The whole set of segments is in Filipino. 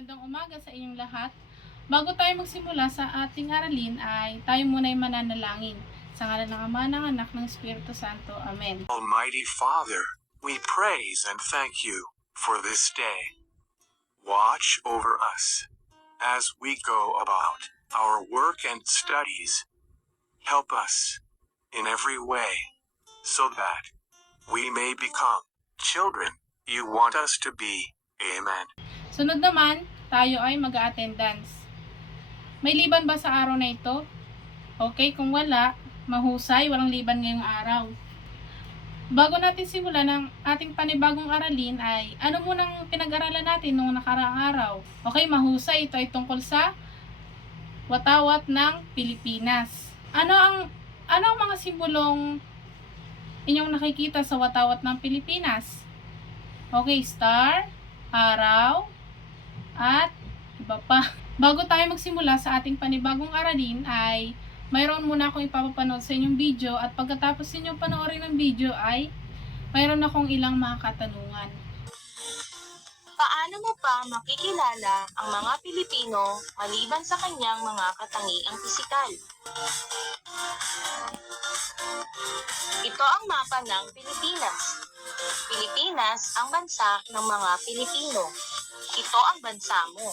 Magandang umaga sa inyong lahat. Bago tayo magsimula sa ating aralin ay tayo muna'y mananalangin. Sa ngalan ng Ama, ng Anak, ng Espiritu Santo. Amen. Almighty Father, we praise and thank you for this day. Watch over us as we go about our work and studies. Help us in every way so that we may become children you want us to be. Amen. Sunod naman, tayo ay mag-attendance. May liban ba sa araw na ito? Okay, kung wala, mahusay, walang liban ngayong araw. Bago natin simulan ng ating panibagong aralin ay ano munang pinag-aralan natin noong nakaraang araw? Okay, mahusay, ito ay tungkol sa watawat ng Pilipinas. Ano ang mga simbolong inyong nakikita sa watawat ng Pilipinas? Okay, star, araw, at iba pa. Bago tayo magsimula sa ating panibagong aralin ay mayroon muna akong ipapapanood sa inyong video at pagkatapos ninyong panoorin ng video ay mayroon akong ilang mga katanungan. Paano mo pa makikilala ang mga Pilipino maliban sa kanyang mga katangiang pisikal? Ito ang mapa ng Pilipinas. Pilipinas ang bansa ng mga Pilipino. Ito ang bansa mo.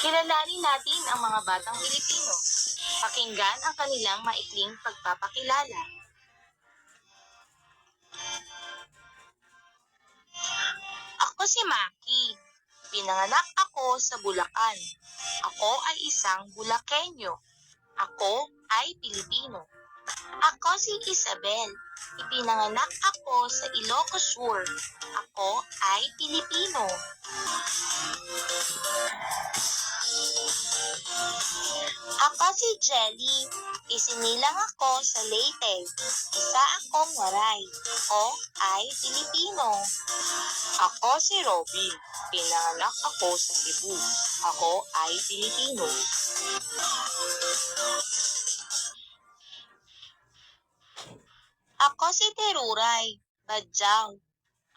Kilalanin natin ang mga batang Pilipino. Pakinggan ang kanilang maikling pagpapakilala. Ako si Maki. Pinanganak ako sa Bulacan. Ako ay isang Bulakenyo. Ako ay Pilipino. Ako si Isabel. Ipinanganak ako sa Ilocos Sur. Ako ay Pilipino. Ako si Jelly. Isinilang ako sa Leyte. Isa akong Waray. Ako ay Pilipino. Ako si Robin. Pinanganak ako sa Cebu. Ako ay Pilipino. Ako si Teruray, Badyaw.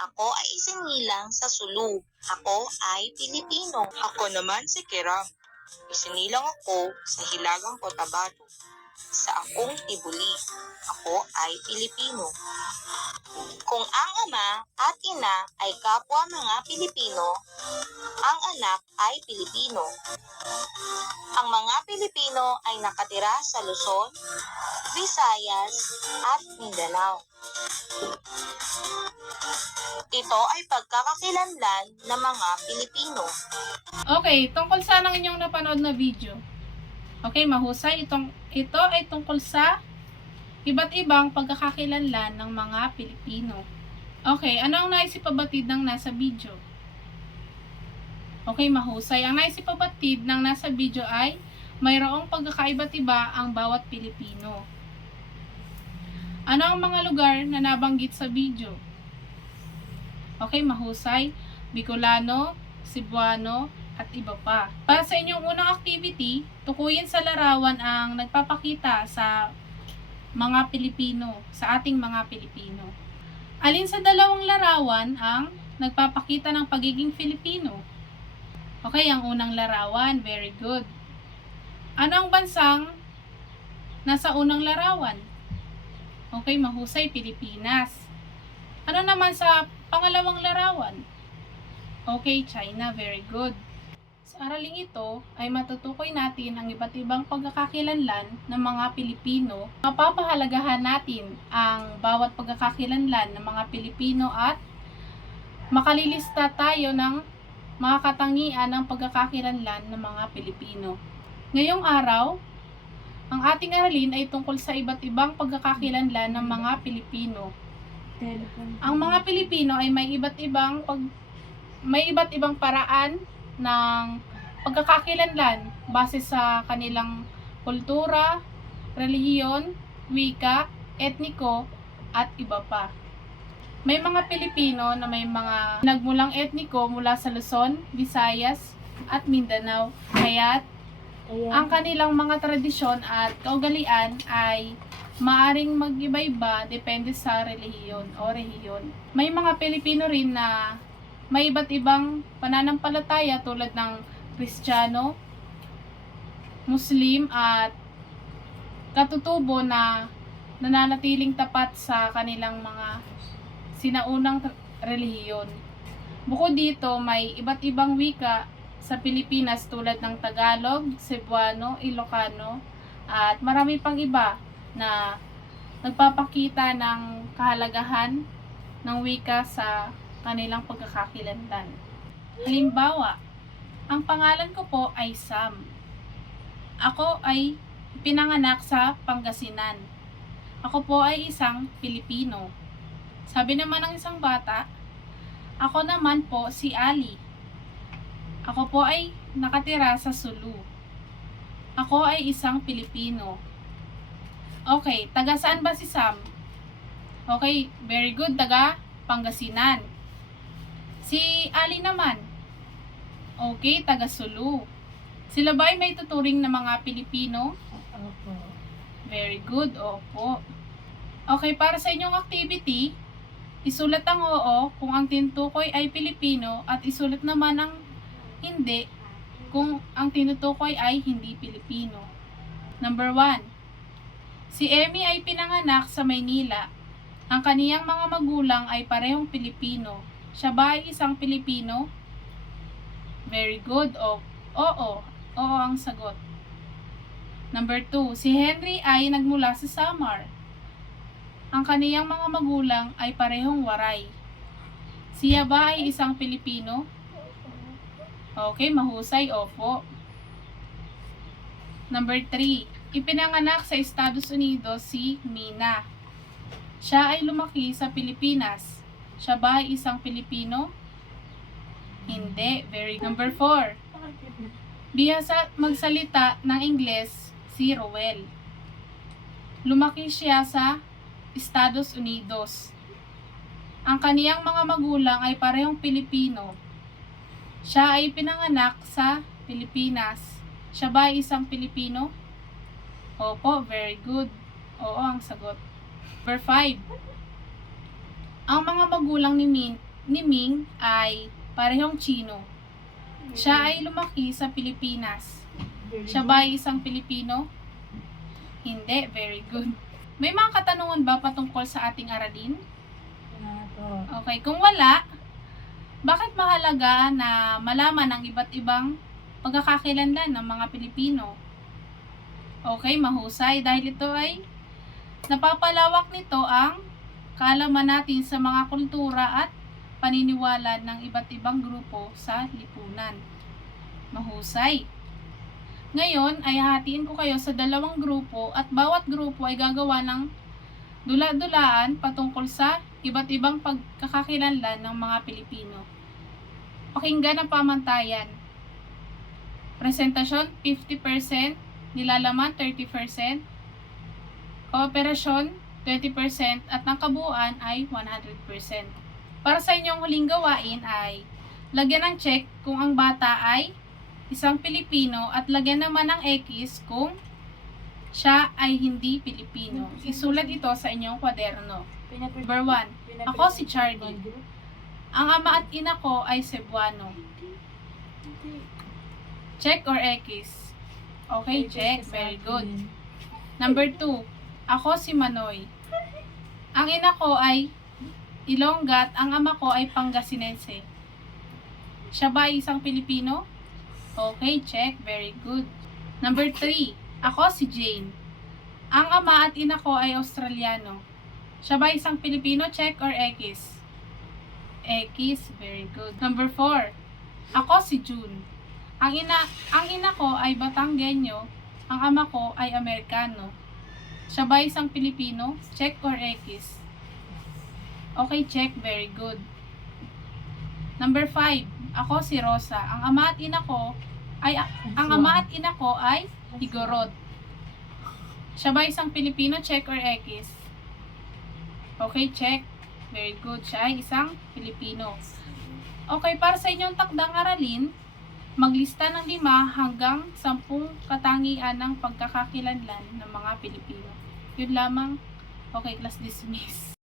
Ako ay isinilang sa Sulu. Ako ay Pilipino. Ako naman si Kiram. Isinilang ako sa Hilagang Cotabato. Sa akong Tibuli. Ako ay Pilipino. Kung ang ama at ina ay kapwa mga Pilipino, ang anak ay Pilipino. Ang mga Pilipino ay nakatira sa Luzon, Visayas, at Mindanao. Ito ay pagkakakilanlan ng mga Pilipino. Okay, tungkol sa ang inyong napanood na video. Okay, mahusay. Ito ay tungkol sa iba't ibang pagkakakilanlan ng mga Pilipino. Okay, ano ang naisipabatid ng nasa video? Okay, mahusay. Ang naisipabatid ng nasa video ay mayroong pagkakaiba't iba ang bawat Pilipino. Ano ang mga lugar na nabanggit sa video? Okay, mahusay. Bicolano, Cebuano, at iba pa. Para sa inyong unang activity, tukuyin sa larawan ang nagpapakita sa mga Pilipino, sa ating mga Pilipino. Alin sa dalawang larawan ang nagpapakita ng pagiging Filipino? Okay, ang unang larawan, very good. Ano ang bansang nasa unang larawan? Okay, mahusay, Pilipinas. Ano naman sa pangalawang larawan? Okay, China, very good. Sa araling ito ay matutukoy natin ang iba't ibang pagkakakilanlan ng mga Pilipino. Mapapahalagahan natin ang bawat pagkakakilanlan ng mga Pilipino at makalilista tayo ng mga katangian ng pagkakakilanlan ng mga Pilipino. Ngayong araw, ang ating aralin ay tungkol sa iba't ibang pagkakakilanlan ng mga Pilipino. Ang mga Pilipino ay may iba't ibang paraan ng pagkakakilanlan base sa kanilang kultura, relihiyon, wika, etniko, at iba pa. May mga Pilipino na may mga nagmulang etniko mula sa Luzon, Visayas, at Mindanao. Kaya't ang kanilang mga tradisyon at kaugalian ay maaring mag-iba-iba depende sa relihiyon o rehiyon. May mga Pilipino rin na may iba't ibang pananampalataya tulad ng Kristiyano, Muslim at katutubo na nananatiling tapat sa kanilang mga sinaunang relihiyon. Bukod dito, may iba't ibang wika sa Pilipinas tulad ng Tagalog, Cebuano, Ilocano, at marami pang iba na nagpapakita ng kahalagahan ng wika sa kanilang pagkakakilanlan. Halimbawa, ang pangalan ko po ay Sam. Ako ay pinanganak sa Pangasinan. Ako po ay isang Pilipino. Sabi naman ng isang bata, ako naman po si Ali. Ako po ay nakatira sa Sulu. Ako ay isang Pilipino. Okay, taga saan ba si Sam? Okay, very good, taga Pangasinan. Si Ali naman. Okay, taga Sulu. Sila ba ay may tuturing na mga Pilipino? Opo. Very good, opo. Okay, para sa inyong activity, isulat ang oo kung ang tinutukoy ay Pilipino at isulat naman ang hindi kung ang tinutukoy ay hindi Pilipino. Number 1. Si Emmy ay pinanganak sa Maynila. Ang kaniyang mga magulang ay parehong Pilipino. Siya ba ay isang Pilipino? Very good. Oo. Oo ang sagot. Number 2. Si Henry ay nagmula sa Samar. Ang kaniyang mga magulang ay parehong Waray. Siya ba ay isang Pilipino? Okay, mahusay. Opo. Number 3. Ipinanganak sa Estados Unidos si Mina. Siya ay lumaki sa Pilipinas. Siya ba ay isang Pilipino? Hindi. Very good. Number 4. Bihasa magsalita ng Ingles si Rowel. Lumaki siya sa Estados Unidos. Ang kaniyang mga magulang ay parehong Pilipino. Siya ay pinanganak sa Pilipinas. Siya ba ay isang Pilipino? Opo, very good. Oo ang sagot. Number 5. Ang mga magulang ni Ming ay parehong Chino. Siya ay lumaki sa Pilipinas. Siya ba ay isang Pilipino? Hindi, very good. May mga katanungan ba patungkol sa ating aralin? Okay, kung wala, bakit mahalaga na malaman ang iba't ibang pagkakakilanlan ng mga Pilipino? Okay, mahusay dahil ito ay napapalawak nito ang kaalaman natin sa mga kultura at paniniwala ng iba't ibang grupo sa lipunan. Mahusay. Ngayon ay hahatiin ko kayo sa 2 grupo at bawat grupo ay gagawa ng dula-dulaan patungkol sa iba't ibang pagkakakilanlan ng mga Pilipino. Pakinggan ang pamantayan. Presentasyon 50%, nilalaman 30%, kooperasyon 20% at ang kabuuan ay 100%. Para sa inyong huling gawain ay lagyan ng check kung ang bata ay isang Pilipino at lagyan naman ng X kung siya ay hindi Pilipino. Isulat ito sa inyong kwaderno. Number 1. Ako si Charlie. Ang ama at ina ko ay Cebuano. Check or X? Okay, check. Very good. Number 2. Ako si Manoy. Ang ina ko ay Ilongga at ang ama ko ay Pangasinense. Siya ba ay isang Pilipino? Okay, check. Very good. Number 3. Ako si Jane. Ang ama at ina ko ay Australiano. Siya ba isang Pilipino? Check or X? X. Very good. Number 4. Ako si June. Ang ina ko ay Batanggenyo. Ang ama ko ay Amerikano. Siya ba isang Pilipino? Check or X? Okay, check. Very good. Number 5. Ako si Rosa. Ang ama at ina ko ay Igorot. Siya ba isang Pilipino? Check or X? Okay, check. Very good. Siya ay isang Pilipino. Okay, para sa inyong takdang aralin, maglista ng 5 hanggang 10 katangian ng pagkakakilanlan ng mga Pilipino. Yun lamang. Okay, class dismiss.